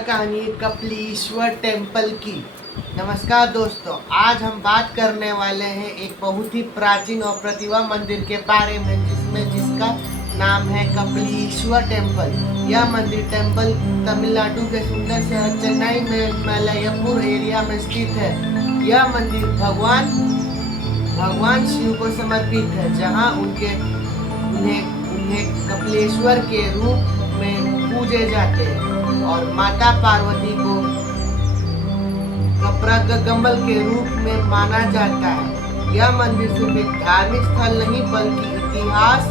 कहानी कपिलेश्वर टेम्पल की। नमस्कार दोस्तों, आज हम बात करने वाले हैं एक बहुत ही प्राचीन और प्रतिभा मंदिर के बारे में जिसका नाम है कपिलेश्वर टेम्पल। यह मंदिर टेम्पल तमिलनाडु के सुंदर शहर चेन्नई में मलयपुर एरिया में स्थित है। यह मंदिर भगवान शिव को समर्पित है, जहां उन्हें कपिलेश्वर के रूप में पूजे जाते हैं और माता पार्वती को कमल के रूप में माना जाता है। यह मंदिर सिर्फ एक धार्मिक स्थल नहीं बल्कि इतिहास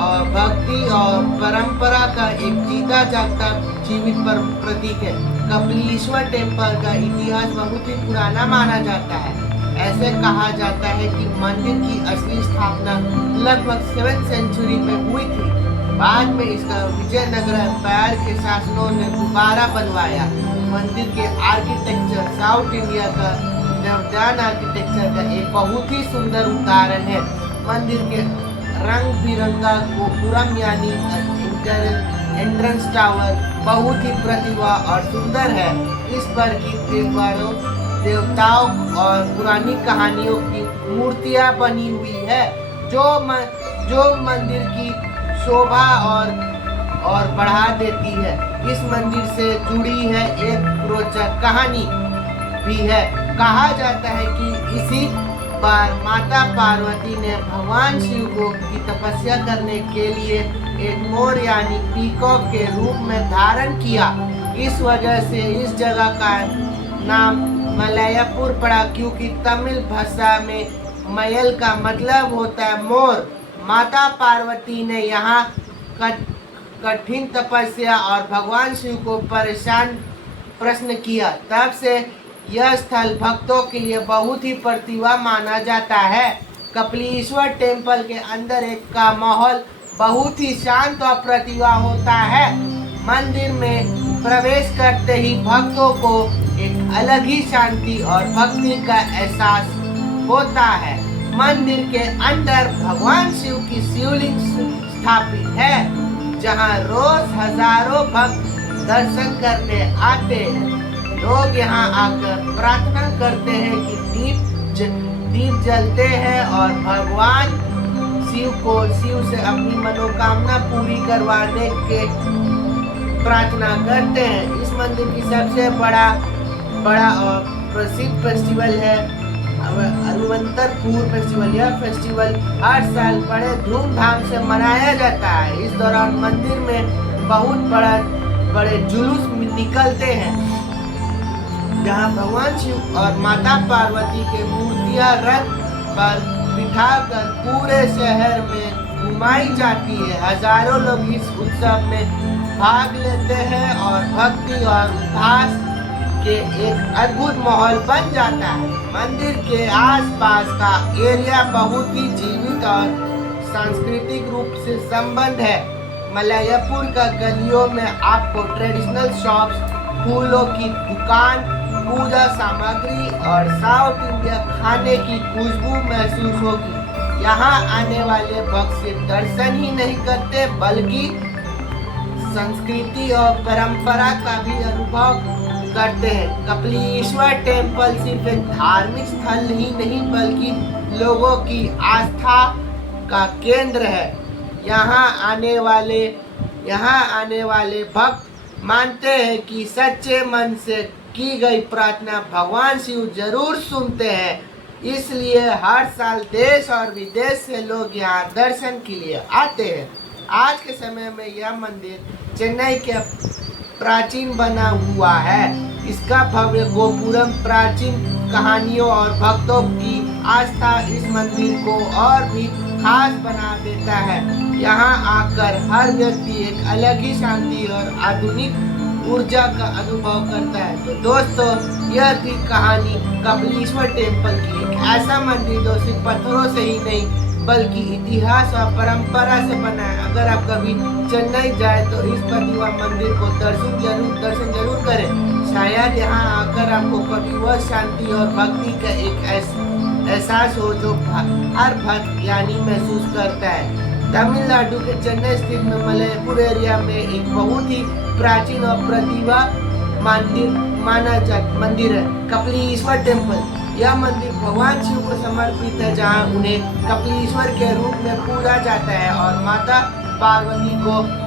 और भक्ति और परंपरा का एक जीता जागता जीवित प्रतीक है। कपिलेश्वर टेम्पल का इतिहास बहुत ही पुराना माना जाता है। ऐसे कहा जाता है कि मंदिर की असली स्थापना लगभग 7th सेंचुरी में हुई थी। बाद में इसका विजयनगर एम्पायर के शासकों ने दोबारा बनवाया। मंदिर के आर्किटेक्चर साउथ इंडिया का नवजान आर्किटेक्चर का एक बहुत ही सुंदर उदाहरण है। मंदिर के रंग बिरंगा गोपुरम यानी एंट्रेंस टावर बहुत ही प्रतिभा और सुंदर है। इस पर की देवताओं और पुरानी कहानियों की मूर्तियां बनी हुई है, जो मंदिर की शोभा और बढ़ा देती है। इस मंदिर से जुड़ी है एक रोचक कहानी भी है। कहा जाता है कि इसी बार माता पार्वती ने भगवान शिव को की तपस्या करने के लिए एक मोर यानी पीकॉक के रूप में धारण किया। इस वजह से इस जगह का नाम मलयपुर पड़ा, क्योंकि तमिल भाषा में मयल का मतलब होता है मोर। माता पार्वती ने यहाँ कठिन तपस्या और भगवान शिव को परेशान प्रश्न किया। तब से यह स्थल भक्तों के लिए बहुत ही प्रतिभा माना जाता है। कपिलेश्वर टेम्पल के अंदर एक का माहौल बहुत ही शांत और प्रतिभा होता है। मंदिर में प्रवेश करते ही भक्तों को एक अलग ही शांति और भक्ति का एहसास होता है। मंदिर के अंदर भगवान शिव की शिवलिंग स्थापित है, जहां रोज हजारों भक्त दर्शन करने आते हैं। लोग यहां आकर प्रार्थना करते हैं कि दीप जलते हैं और भगवान शिव से अपनी मनोकामना पूरी करवाने के प्रार्थना करते हैं। इस मंदिर की सबसे बड़ा और प्रसिद्ध फेस्टिवल है अनुवंतरपुर फेस्टिवल। यह फेस्टिवल हर साल बड़े धूमधाम से मनाया जाता है। इस दौरान मंदिर में बहुत बड़े जुलूस निकलते हैं, जहां भगवान शिव और माता पार्वती के मूर्तियां रथ पर बिठाकर पूरे शहर में घुमाई जाती है। हजारों लोग इस उत्सव में भाग लेते हैं और भक्ति और उल्लास के एक अद्भुत माहौल बन जाता है। मंदिर के आसपास का एरिया बहुत ही जीवित और सांस्कृतिक रूप से संबद्ध है। मलयपुर का गलियों में आपको ट्रेडिशनल शॉप्स, फूलों की दुकान, पूजा सामग्री और साउथ इंडिया खाने की खुशबू महसूस होगी। यहाँ आने वाले भक्त सिर्फ दर्शन ही नहीं करते बल्कि संस्कृति और परंपरा का भी अनुभव करते हैं। कपिलेश्वर टेम्पल सिर्फ एक धार्मिक स्थल ही नहीं बल्कि लोगों की आस्था का केंद्र है। यहाँ आने वाले भक्त मानते हैं कि सच्चे मन से की गई प्रार्थना भगवान शिव जरूर सुनते हैं। इसलिए हर साल देश और विदेश से लोग यहाँ दर्शन के लिए आते हैं। आज के समय में यह मंदिर चेन्नई के प्राचीन बना हुआ है। इसका भव्य गोपुरम प्राचीन कहानियों और भक्तों की आस्था इस मंदिर को और भी खास बना देता है। यहाँ आकर हर व्यक्ति एक अलग ही शांति और आधुनिक ऊर्जा का अनुभव करता है। तो दोस्तों, यह थी कहानी कपिलेश्वर टेम्पल की। एक ऐसा मंदिर जो सिर्फ पत्थरों से ही नहीं बल्कि इतिहास और परंपरा से बना है। अगर आप कभी चेन्नई जाए तो इस प्रतिभा मंदिर को दर्शन जरूर करें। शायद यहाँ आकर आपको कभी वह शांति और भक्ति का एक एहसास हो जो हर भक्त यानी महसूस करता है। तमिलनाडु के चेन्नई स्थित मलयपुर एरिया में एक बहुत ही प्राचीन और प्रतिभा मंदिर है कपिलेश्वर टेम्पल। यह मंदिर भगवान शिव को समर्पित है, जहां उन्हें कपिलेश्वर के रूप में पूजा जाता है और माता पार्वती को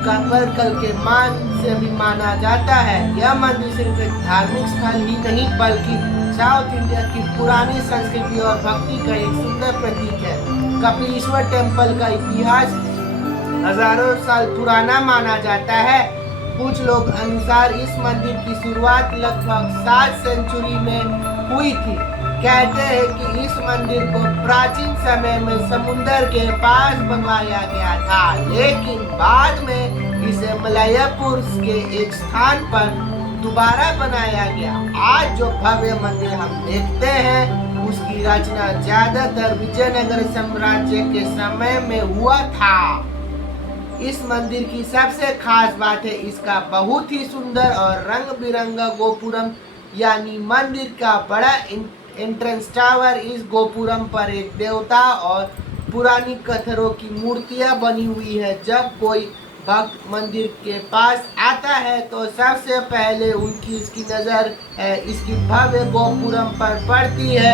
कल के मान से भी माना जाता है। यह मंदिर सिर्फ एक धार्मिक स्थल ही नहीं बल्कि साउथ इंडिया की पुरानी संस्कृति और भक्ति का एक सुंदर प्रतीक है। कपिलेश्वर टेम्पल का इतिहास हजारों साल पुराना माना जाता है। कुछ लोग अनुसार इस मंदिर की शुरुआत लगभग 7 सेंचुरी में हुई थी। कहते हैं कि इस मंदिर को प्राचीन समय में समुद्र के पास बनवाया गया था, लेकिन बाद में इसे मलयापुर के एक स्थान पर दोबारा बनाया गया। आज जो भव्य मंदिर हम देखते हैं उसकी रचना ज्यादातर विजयनगर साम्राज्य के समय में हुआ था। इस मंदिर की सबसे खास बात है इसका बहुत ही सुंदर और रंग बिरंगा गोपुरम, यानी मंदिर का बड़ा एंट्रेंस टावर। इस गोपुरम पर एक देवता और पुरानी पत्थरों की मूर्तियां बनी हुई है। जब कोई भक्त मंदिर के पास आता है तो सबसे पहले उसकी नजर इसकी भव्य गोपुरम पर पड़ती है।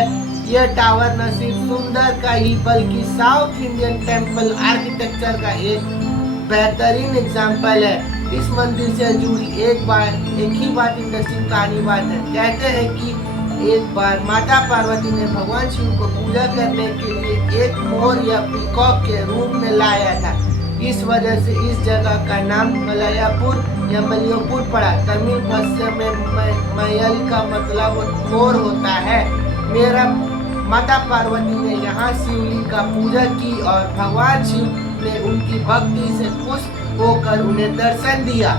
यह टावर न सिर्फ सुंदर का ही बल्कि साउथ इंडियन टेम्पल आर्किटेक्चर का एक बेहतरीन एग्जाम्पल है। इस मंदिर से जुड़ी एक ही बात इंटरेस्टिंग कहानी बात है। कहते हैं कि एक बार माता पार्वती ने भगवान शिव को पूजा करने के लिए एक मोर या पीकॉक के रूप में लाया था। इस वजह से इस जगह का नाम मलयापुर या मलयापुर पड़ा। तमिल भाषा में मयल का मतलब मोर होता है। माता पार्वती ने यहाँ शिवलिंग का पूजा की और भगवान शिव ने उनकी भक्ति से खुश होकर उन्हें दर्शन दिया।